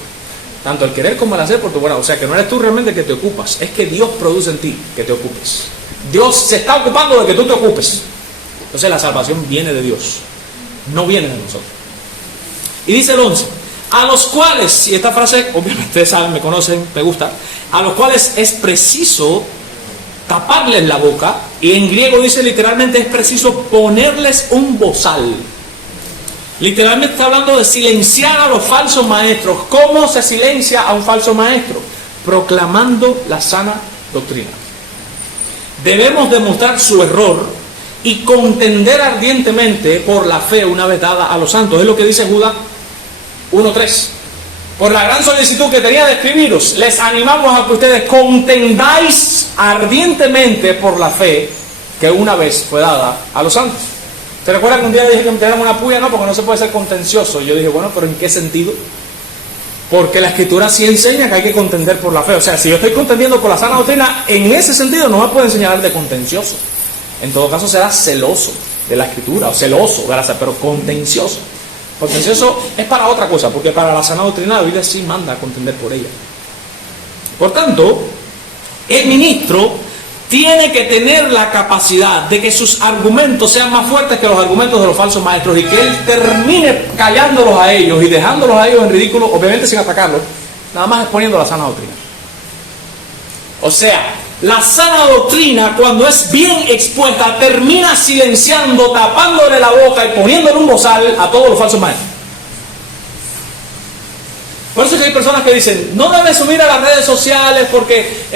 tanto el querer como el hacer por tu buena. O sea, que no eres tú realmente que te ocupas, es que Dios produce en ti que te ocupes. Dios se está ocupando de que tú te ocupes. Entonces la salvación viene de Dios, no viene de nosotros. Y dice el 11, a los cuales, y esta frase obviamente ustedes saben, me conocen, me gusta, a los cuales es preciso taparles la boca, y en griego dice literalmente es preciso ponerles un bozal. Literalmente está hablando de silenciar a los falsos maestros. ¿Cómo se silencia a un falso maestro? Proclamando la sana doctrina. Debemos demostrar su error y contender ardientemente por la fe una vez dada a los santos. Es lo que dice Judas 1:3. Por la gran solicitud que tenía de escribiros, les animamos a que ustedes contendáis ardientemente por la fe que una vez fue dada a los santos. ¿Se recuerdan que un día dije que me tiraron una puya? No, porque no se puede ser contencioso. Yo dije, bueno, pero ¿en qué sentido? Porque la Escritura sí enseña que hay que contender por la fe. O sea, si yo estoy contendiendo por la sana doctrina, en ese sentido no me puede enseñar de contencioso. En todo caso será celoso de la Escritura, o celoso, gracias, pero contencioso. Contencioso es para otra cosa, porque para la sana doctrina la Biblia sí manda a contender por ella. Por tanto, el ministro tiene que tener la capacidad de que sus argumentos sean más fuertes que los argumentos de los falsos maestros, y que él termine callándolos a ellos y dejándolos a ellos en ridículo, obviamente sin atacarlos, nada más exponiendo la sana doctrina. O sea, la sana doctrina, cuando es bien expuesta, termina silenciando, tapándole la boca y poniéndole un bozal a todos los falsos maestros. Por eso es que hay personas que dicen, no debes subir a las redes sociales porque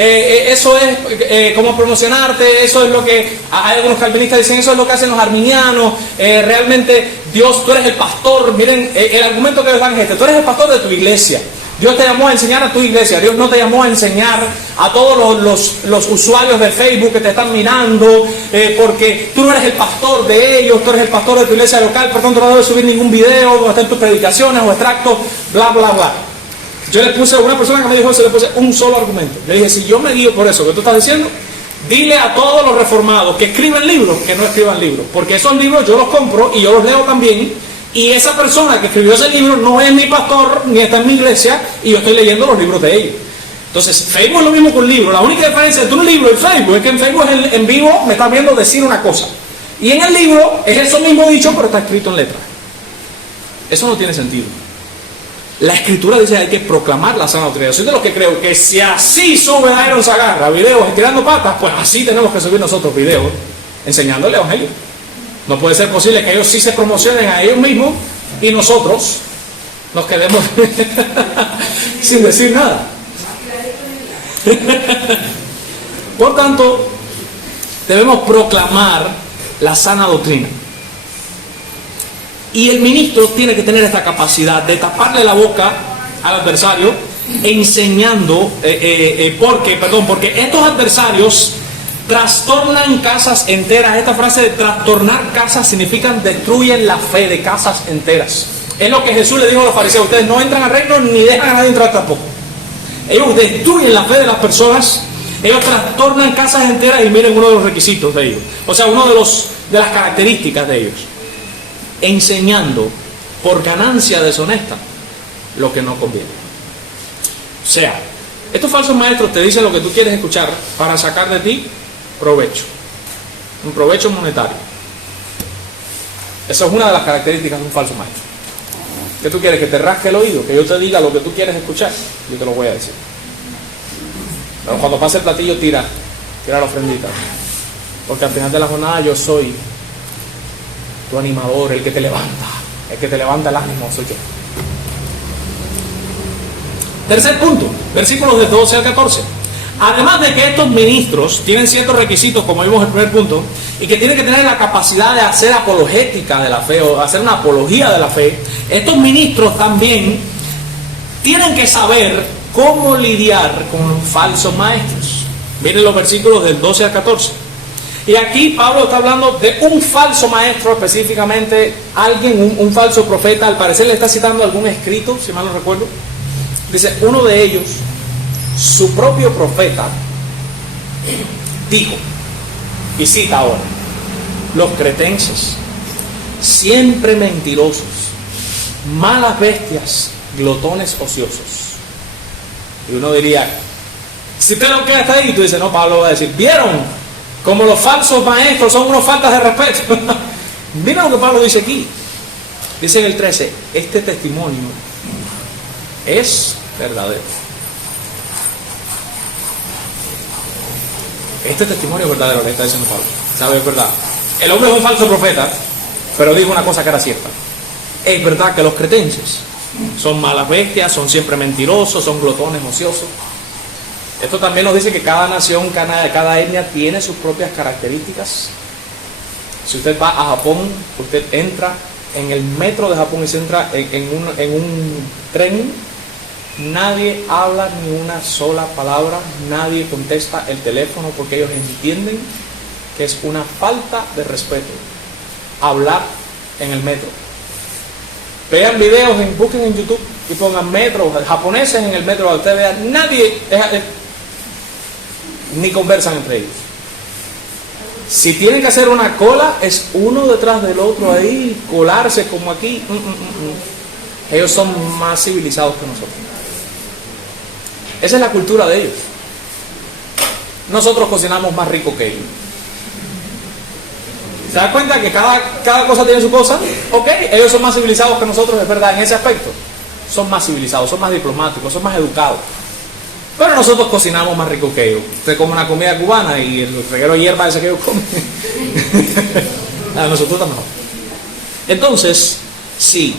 eso es como promocionarte, eso es lo que, hay algunos calvinistas que dicen, eso es lo que hacen los arminianos, realmente Dios, tú eres el pastor. Miren, el argumento que ellos dan es este: tú eres el pastor de tu iglesia, Dios te llamó a enseñar a tu iglesia. Dios no te llamó a enseñar a todos los usuarios de Facebook que te están mirando, porque tú no eres el pastor de ellos, tú eres el pastor de tu iglesia local, por tanto no debes subir ningún video donde estén tus predicaciones o extractos, bla, bla, bla. Yo le puse a una persona que me dijo eso, le puse un solo argumento. Le dije, si yo me guío por eso que tú estás diciendo, dile a todos los reformados que escriben libros que no escriban libros, porque esos libros yo los compro y yo los leo también, y esa persona que escribió ese libro no es mi pastor ni está en mi iglesia, y yo estoy leyendo los libros de ellos. Entonces Facebook es lo mismo que un libro. La única diferencia entre un libro y Facebook es que en Facebook en vivo me estás viendo decir una cosa, y en el libro es eso mismo dicho pero está escrito en letra. Eso no tiene sentido. La escritura dice que hay que proclamar la sana doctrina. Yo soy de los que creo que si así sube Iron Sagarra videos estirando patas, pues así tenemos que subir nosotros videos enseñando el evangelio. No puede ser posible que ellos sí se promocionen a ellos mismos y nosotros nos quedemos sin decir nada. Por tanto, debemos proclamar la sana doctrina. Y el ministro tiene que tener esta capacidad de taparle la boca al adversario, enseñando, porque estos adversarios trastornan casas enteras. Esta frase de trastornar casas significa destruyen la fe de casas enteras. Es lo que Jesús le dijo a los fariseos: ustedes no entran al reino ni dejan a nadie entrar tampoco. Ellos destruyen la fe de las personas, ellos trastornan casas enteras, y miren uno de los requisitos de ellos, o sea, uno de las características de ellos: enseñando por ganancia deshonesta lo que no conviene. O sea, estos falsos maestros te dicen lo que tú quieres escuchar para sacar de ti provecho, un provecho monetario. Esa es una de las características de un falso maestro. ¿Qué tú quieres? Que te rasque el oído, que yo te diga lo que tú quieres escuchar. Yo te lo voy a decir. Pero cuando pase el platillo, tira la ofrendita, porque al final de la jornada yo soy tu animador, el que te levanta el ánimo soy yo. Tercer punto, versículos de 12 al 14. Además de que estos ministros tienen ciertos requisitos, como vimos en el primer punto, y que tienen que tener la capacidad de hacer apologética de la fe, o hacer una apología de la fe, estos ministros también tienen que saber cómo lidiar con los falsos maestros. Miren los versículos del 12 al 14. Y aquí Pablo está hablando de un falso maestro, específicamente alguien, un falso profeta. Al parecer le está citando algún escrito, si mal no recuerdo. Dice, uno de ellos, su propio profeta, dijo, y cita ahora: los cretenses, siempre mentirosos, malas bestias, glotones ociosos. Y uno diría, si te lo quedas hasta ahí, y tú dices, no, Pablo va a decir, ¿vieron? Como los falsos maestros son unos faltas de respeto. Mira lo que Pablo dice aquí. Dice en el 13, este testimonio es verdadero. Este testimonio es verdadero, le está diciendo Pablo. ¿Sabe? Es verdad. El hombre es un falso profeta, pero dijo una cosa que era cierta. Es verdad que los cretenses son malas bestias, son siempre mentirosos, son glotones ociosos. Esto también nos dice que cada nación, cada etnia tiene sus propias características. Si usted va a Japón, usted entra en el metro de Japón y se entra en un tren, nadie habla ni una sola palabra, nadie contesta el teléfono, porque ellos entienden que es una falta de respeto hablar en el metro. Vean videos, busquen en YouTube y pongan metro, japoneses en el metro, para que usted vea, nadie ni conversan entre ellos. Si tienen que hacer una cola, es uno detrás del otro ahí, colarse como aquí. Ellos son más civilizados que nosotros. Esa es la cultura de ellos. Nosotros cocinamos más rico que ellos. ¿Se da cuenta que cada cosa tiene su cosa? Ok, ellos son más civilizados que nosotros, es verdad, en ese aspecto. Son más civilizados, son más diplomáticos, son más educados. Pero nosotros cocinamos más rico que ellos. Usted come una comida cubana y el reguero de hierba ese que ellos comen, a nosotros también. Entonces, sí,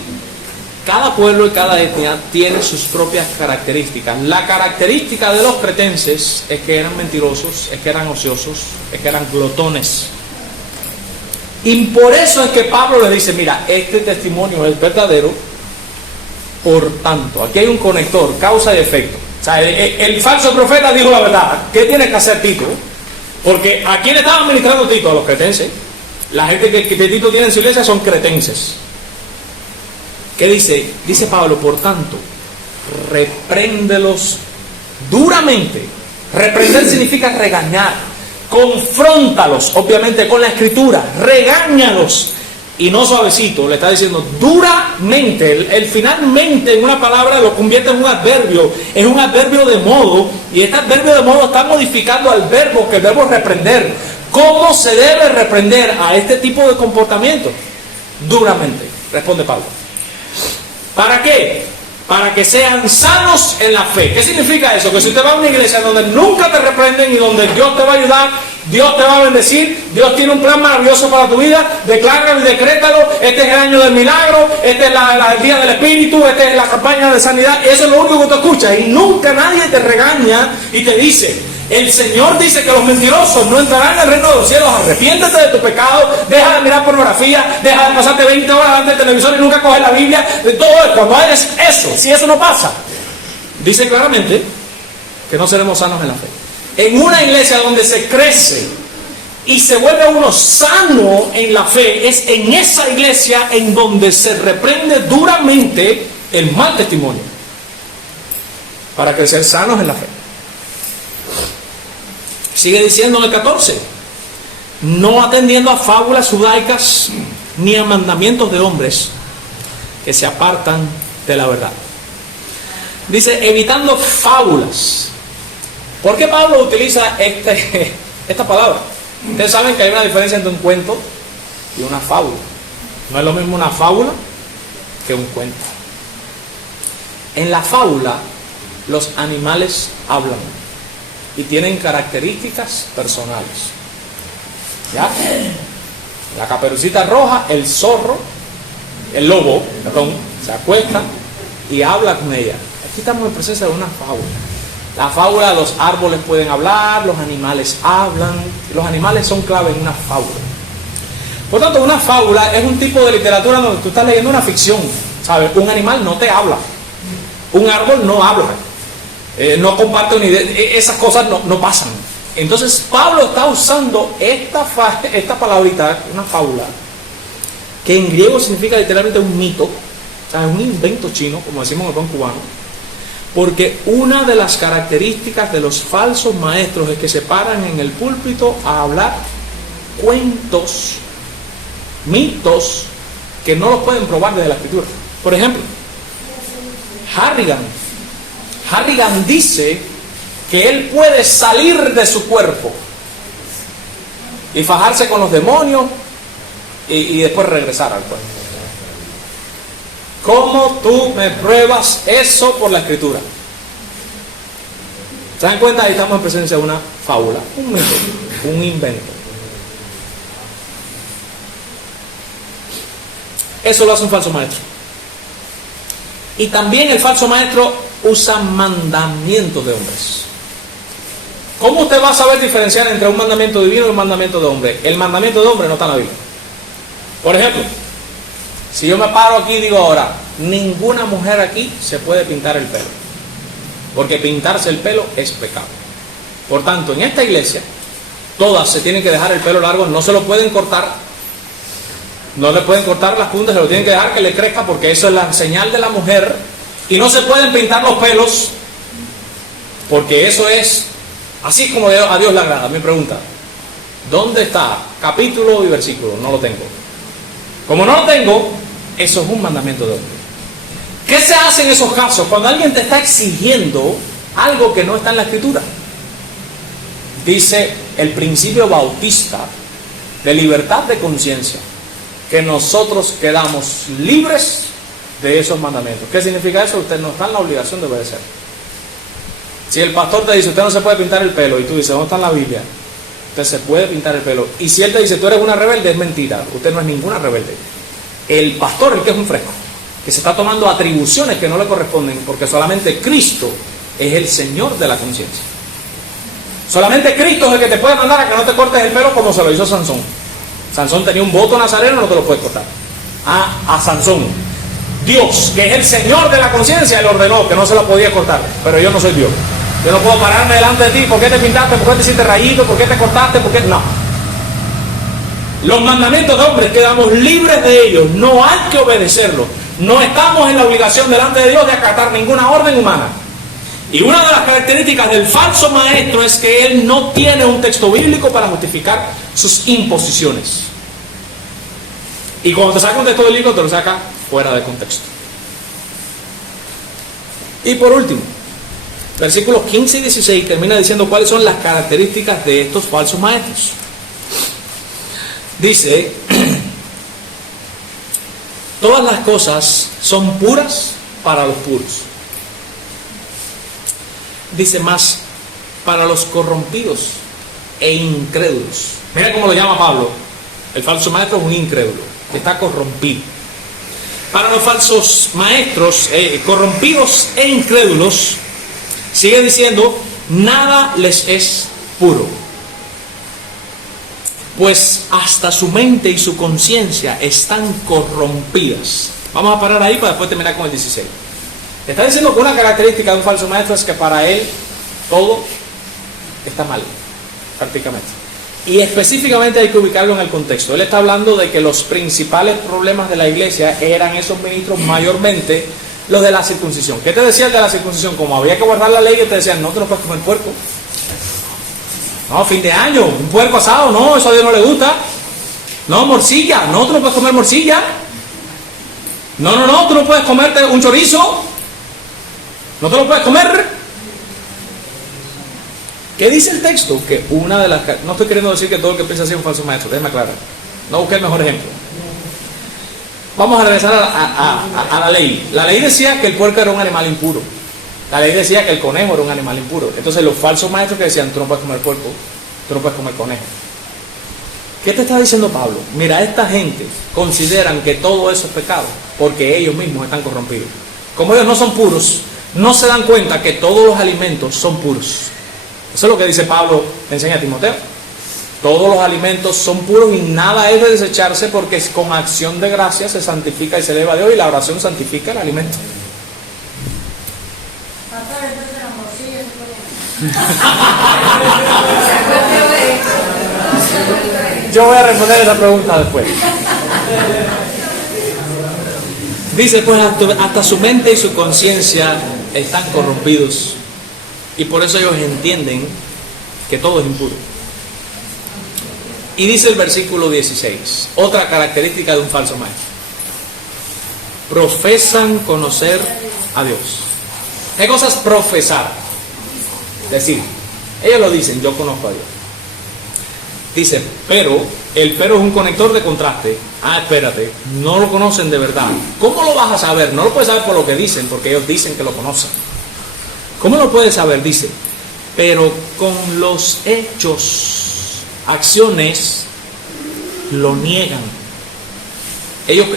cada pueblo y cada etnia tiene sus propias características. La característica de los cretenses es que eran mentirosos, es que eran ociosos, es que eran glotones. Y por eso es que Pablo les dice, mira, este testimonio es verdadero, por tanto. Aquí hay un conector, causa y efecto. O sea, el falso profeta dijo la verdad. ¿Qué tiene que hacer Tito? Porque ¿a quién estaba administrando Tito? A los cretenses. La gente que Tito tiene en su iglesia son cretenses. ¿Qué dice? Dice Pablo, por tanto, repréndelos duramente. Reprender significa regañar. Confróntalos, obviamente, con la escritura. Regáñalos. Y no suavecito, le está diciendo duramente. El finalmente en una palabra lo convierte en un adverbio. Es un adverbio de modo. Y este adverbio de modo está modificando al verbo, que el verbo es reprender. ¿Cómo se debe reprender a este tipo de comportamiento? Duramente, responde Pablo. ¿Para qué? Para que sean sanos en la fe. ¿Qué significa eso? Que si usted va a una iglesia donde nunca te reprenden y donde Dios te va a ayudar, Dios te va a bendecir, Dios tiene un plan maravilloso para tu vida, decláralo y decrétalo. Este es el año del milagro, este es el día del Espíritu, esta es la campaña de sanidad. Y eso es lo único que tú escuchas. Y nunca nadie te regaña y te dice: el Señor dice que los mentirosos no entrarán en el reino de los cielos. Arrepiéntete de tu pecado, deja de mirar pornografía, deja de pasarte 20 horas delante del televisor y nunca coges la Biblia. De todo esto, cuando hagas eso, si eso no pasa, dice claramente que no seremos sanos en la fe. En una iglesia donde se crece y se vuelve uno sano en la fe, es en esa iglesia en donde se reprende duramente el mal testimonio para crecer sanos en la fe. Sigue diciendo en el 14: no atendiendo a fábulas judaicas ni a mandamientos de hombres que se apartan de la verdad. Dice, evitando fábulas. ¿Por qué Pablo utiliza esta palabra? Ustedes saben que hay una diferencia entre un cuento y una fábula. No es lo mismo una fábula que un cuento. En la fábula, los animales hablan y tienen características personales. ¿Ya? La Caperucita Roja, el zorro, el lobo, perdón, se acuesta y habla con ella. Aquí estamos en presencia de una fábula. La fábula, los árboles pueden hablar, los animales hablan. Los animales son clave en una fábula. Por tanto, una fábula es un tipo de literatura donde tú estás leyendo una ficción, ¿sabes? Un animal no te habla. Un árbol no habla. No comparte una idea. Esas cosas no pasan. Entonces, Pablo está usando esta palabrita, una fábula, que en griego significa literalmente un mito, o sea, un invento chino, como decimos en el buen cubano. Porque una de las características de los falsos maestros es que se paran en el púlpito a hablar cuentos, mitos, que no los pueden probar desde la escritura. Por ejemplo, Harrigan dice que él puede salir de su cuerpo y fajarse con los demonios y después regresar al cuerpo. ¿Cómo tú me pruebas eso por la escritura? ¿Se dan cuenta? Ahí estamos en presencia de una fábula, un mito, un invento. Eso lo hace un falso maestro. Y también el falso maestro usa mandamientos de hombres. ¿Cómo usted va a saber diferenciar entre un mandamiento divino y un mandamiento de hombre? El mandamiento de hombre no está en la Biblia. Por ejemplo, si yo me paro aquí y digo ahora, ninguna mujer aquí se puede pintar el pelo, porque pintarse el pelo es pecado. Por tanto, en esta iglesia, todas se tienen que dejar el pelo largo, no se lo pueden cortar, no le pueden cortar las puntas, se lo tienen que dejar que le crezca, porque eso es la señal de la mujer, y no se pueden pintar los pelos, porque eso es, así como a Dios le agrada. Mi pregunta, ¿dónde está capítulo y versículo? No lo tengo. Como no lo tengo, eso es un mandamiento de hombre. ¿Qué se hace en esos casos? Cuando alguien te está exigiendo algo que no está en la escritura. Dice el principio bautista de libertad de conciencia, que nosotros quedamos libres de esos mandamientos. ¿Qué significa eso? Usted no está en la obligación de obedecer. Si el pastor te dice, usted no se puede pintar el pelo, y tú dices, ¿dónde está en la Biblia? Usted se puede pintar el pelo. Y si él te dice, tú eres una rebelde, es mentira. Usted no es ninguna rebelde. El pastor, el que es un fresco, que se está tomando atribuciones que no le corresponden, porque solamente Cristo es el Señor de la conciencia. Solamente Cristo es el que te puede mandar a que no te cortes el pelo como se lo hizo Sansón. Sansón tenía un voto nazareno, no te lo puedes cortar. A Sansón. Dios, que es el Señor de la conciencia, le ordenó que no se la podía cortar. Pero yo no soy Dios. Yo no puedo pararme delante de ti. ¿Por qué te pintaste? ¿Por qué te hiciste rayito? ¿Por qué te cortaste? ¿Por qué? No. Los mandamientos de hombres quedamos libres de ellos. No hay que obedecerlos. No estamos en la obligación delante de Dios de acatar ninguna orden humana. Y una de las características del falso maestro es que él no tiene un texto bíblico para justificar sus imposiciones. Y cuando te saca un texto bíblico, te lo saca fuera de contexto. Y por último, versículos 15 y 16 termina diciendo cuáles son las características de estos falsos maestros. Dice: todas las cosas son puras para los puros. Dice más, para los corrompidos e incrédulos. Mira cómo lo llama Pablo. El falso maestro es un incrédulo, que está corrompido. Para los falsos maestros, corrompidos e incrédulos, sigue diciendo, nada les es puro, pues hasta su mente y su conciencia están corrompidas. Vamos a parar ahí para después terminar con el 16. Está diciendo que una característica de un falso maestro es que para él todo está mal, prácticamente. Y específicamente hay que ubicarlo en el contexto. Él está hablando de que los principales problemas de la iglesia eran esos ministros, mayormente los de la circuncisión. ¿Qué te decía el de la circuncisión? Como había que guardar la ley, te decían, no te lo puedes comer puerco. No, fin de año, un puerco asado, no, eso a Dios no le gusta. No, morcilla, no, tú no puedes comer morcilla. No, tú no puedes comerte un chorizo. No te lo puedes comer. ¿Qué dice el texto? Que una de las... No estoy queriendo decir que todo el que piensa así es un falso maestro, déjame aclarar. No busqué el mejor ejemplo. Vamos a regresar a la ley. La ley decía que el puerco era un animal impuro. La ley decía que el conejo era un animal impuro. Entonces los falsos maestros que decían, tú no puedes comer puerco, tú no puedes comer conejo. ¿Qué te está diciendo Pablo? Mira, esta gente consideran que todo eso es pecado porque ellos mismos están corrompidos. Como ellos no son puros, no se dan cuenta que todos los alimentos son puros. Eso es lo que dice Pablo, enseña a Timoteo. Todos los alimentos son puros y nada es de desecharse porque con acción de gracia se santifica y se eleva a Dios, y la oración santifica el alimento. Yo voy a responder esa pregunta después. Dice, pues hasta su mente y su conciencia están corrompidos, y por eso ellos entienden que todo es impuro. Y dice el versículo 16, otra característica de un falso maestro: profesan conocer a Dios. ¿Qué cosa es profesar? Decir, ellos lo dicen, yo conozco a Dios. Dice, pero, el pero es un conector de contraste. Ah, espérate, no lo conocen de verdad. ¿Cómo lo vas a saber? No lo puedes saber por lo que dicen, porque ellos dicen que lo conocen. ¿Cómo lo puedes saber? Dice, pero con los hechos, acciones, lo niegan.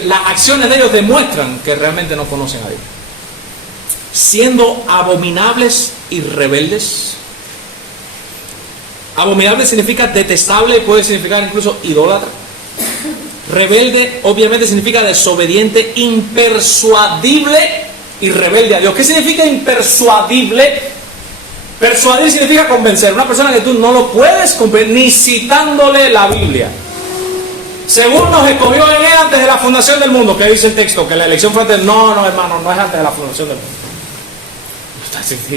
Las acciones de ellos demuestran que realmente no conocen a Dios. Siendo abominables y rebeldes. Abominable significa detestable y puede significar incluso idólatra. Rebelde obviamente significa desobediente, impersuadible y rebelde a Dios. ¿Qué significa impersuadible? Persuadir significa convencer. Una persona que tú no lo puedes convencer ni citándole la Biblia. Según nos escogió en él antes de la fundación del mundo. ¿Qué dice el texto? Que la elección fue antes. No, hermano, no es antes de la fundación del mundo.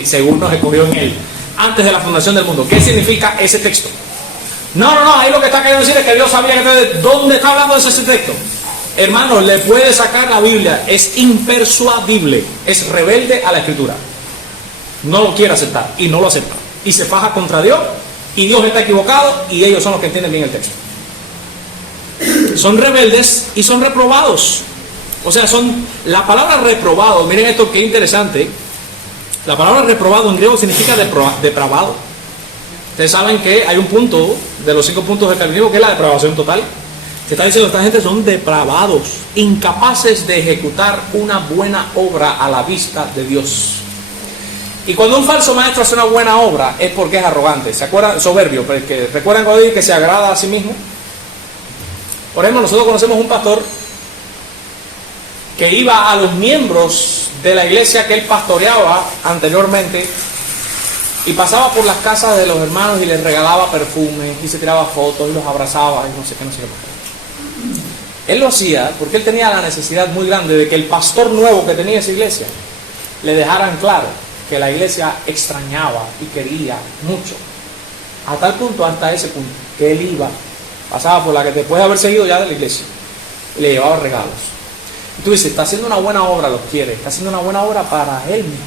Según nos escogió en él antes de la fundación del mundo. ¿Qué significa ese texto? No, ahí lo que está queriendo decir es que Dios sabía que... ¿Dónde está hablando de ese texto? Hermano, le puede sacar la Biblia. Es impersuadible, es rebelde a la Escritura. No lo quiere aceptar y no lo acepta. Y se faja contra Dios, y Dios está equivocado, y ellos son los que entienden bien el texto. Son rebeldes y son reprobados. O sea, la palabra reprobado, miren esto qué interesante. La palabra reprobado en griego significa depravado. Ustedes saben que hay un punto de los 5 puntos del calvinismo que es la depravación total. Se está diciendo que esta gente son depravados, incapaces de ejecutar una buena obra a la vista de Dios. Y cuando un falso maestro hace una buena obra es porque es arrogante. ¿Se acuerdan? Soberbio. Porque recuerdan cuando dice que se agrada a sí mismo. Por ejemplo, nosotros conocemos un pastor que iba a los miembros de la iglesia que él pastoreaba anteriormente y pasaba por las casas de los hermanos y les regalaba perfumes y se tiraba fotos y los abrazaba y no sé qué. Él lo hacía porque él tenía la necesidad muy grande de que el pastor nuevo que tenía esa iglesia le dejaran claro que la iglesia extrañaba y quería mucho. A tal punto, hasta ese punto, que él iba, pasaba por la que después de haber seguido ya de la iglesia, y le llevaba regalos. Y tú dices, está haciendo una buena obra, los quiere, está haciendo una buena obra para él mismo,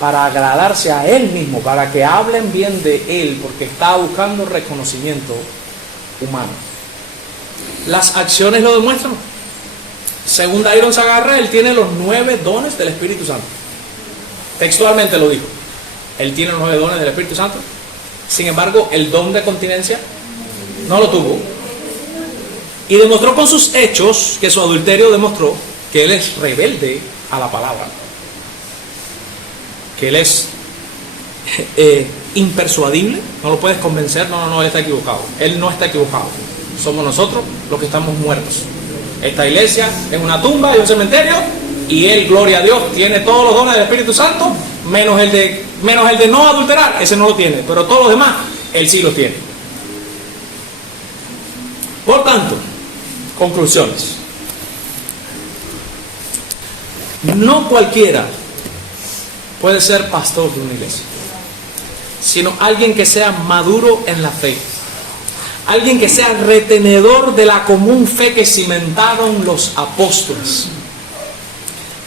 para agradarse a él mismo, para que hablen bien de él, porque está buscando reconocimiento humano. Las acciones lo demuestran. Según Iron Sagarra, él tiene los 9 dones del Espíritu Santo. Textualmente lo dijo. Él tiene los 9 dones del Espíritu Santo. Sin embargo, el don de continencia no lo tuvo. Y demostró con sus hechos que su adulterio demostró que él es rebelde a la palabra. Que él es impersuadible. No lo puedes convencer. No, él está equivocado. Él no está equivocado. Somos nosotros los que estamos muertos. Esta iglesia es una tumba y un cementerio. Y él, gloria a Dios, tiene todos los dones del Espíritu Santo, menos el de no adulterar, ese no lo tiene, pero todos los demás, él sí los tiene. Por tanto, conclusiones. No cualquiera puede ser pastor de una iglesia, sino alguien que sea maduro en la fe, alguien que sea retenedor de la común fe que cimentaron los apóstoles.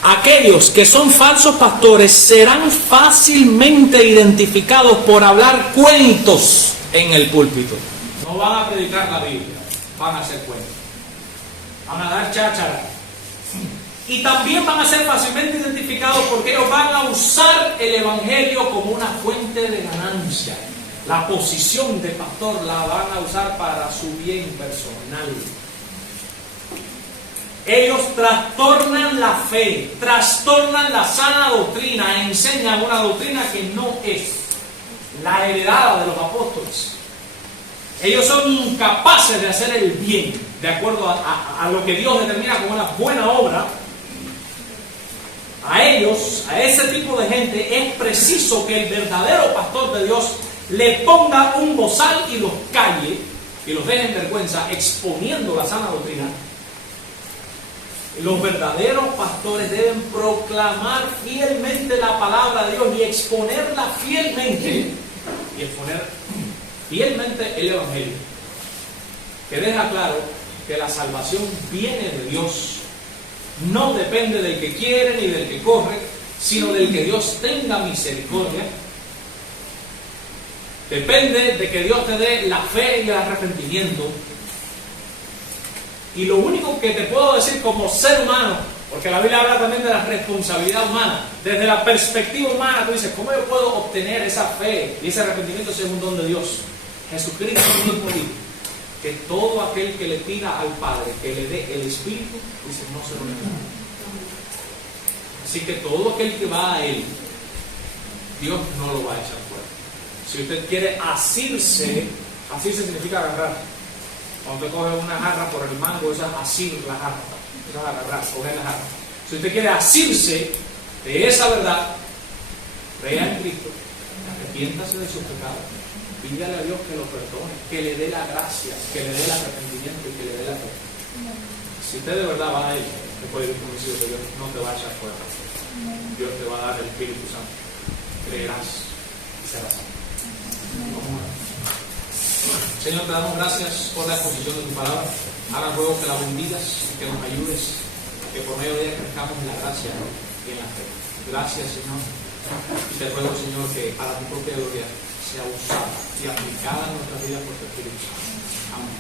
Aquellos que son falsos pastores serán fácilmente identificados por hablar cuentos en el púlpito. No van a predicar la Biblia, van a hacer cuentos, van a dar cháchara. Y también van a ser fácilmente identificados porque ellos van a usar el evangelio como una fuente de ganancia. La posición de pastor la van a usar para su bien personal. Ellos trastornan la fe, trastornan la sana doctrina, enseñan una doctrina que no es la heredada de los apóstoles. Ellos son incapaces de hacer el bien, de acuerdo a lo que Dios determina como una buena obra. A ellos, a ese tipo de gente, es preciso que el verdadero pastor de Dios le ponga un bozal y los calle, y los deje en vergüenza, exponiendo la sana doctrina. Los verdaderos pastores deben proclamar fielmente la palabra de Dios y exponerla fielmente, y exponer fielmente el evangelio, que deja claro que la salvación viene de Dios, no depende del que quiere ni del que corre, sino del que Dios tenga misericordia. Depende de que Dios te dé la fe y el arrepentimiento. Y lo único que te puedo decir como ser humano, porque la Biblia habla también de la responsabilidad humana, desde la perspectiva humana, tú dices, ¿cómo yo puedo obtener esa fe y ese arrepentimiento si es un don de Dios? Jesucristo mismo dijo que todo aquel que le pida al Padre que le dé el Espíritu, dice, no se lo negará. Así que todo aquel que va a Él, Dios no lo va a echar fuera. Si usted quiere asirse, asirse significa agarrar. Cuando usted coge una jarra por el mango, eso es asir la jarra. Eso es agarrar, coger la jarra. Si usted quiere asirse de esa verdad, crea en Cristo, arrepiéntase de sus pecados, pídale a Dios que lo perdone, que le dé la gracia, que le dé el arrepentimiento y que le dé la fe. Si usted de verdad va a Él, te puede ir convencido que Dios no te va a echar fuera. Dios te va a dar el Espíritu Santo. Creerás y serás santo. Señor, te damos gracias por la exposición de tu palabra. Ahora ruego que la bendigas, que nos ayudes, que por medio de ella crezcamos en la gracia y en la fe. Gracias, Señor. Y te ruego, Señor, que para tu propia gloria sea usada y aplicada en nuestras vidas por tu Espíritu Santo. Amén.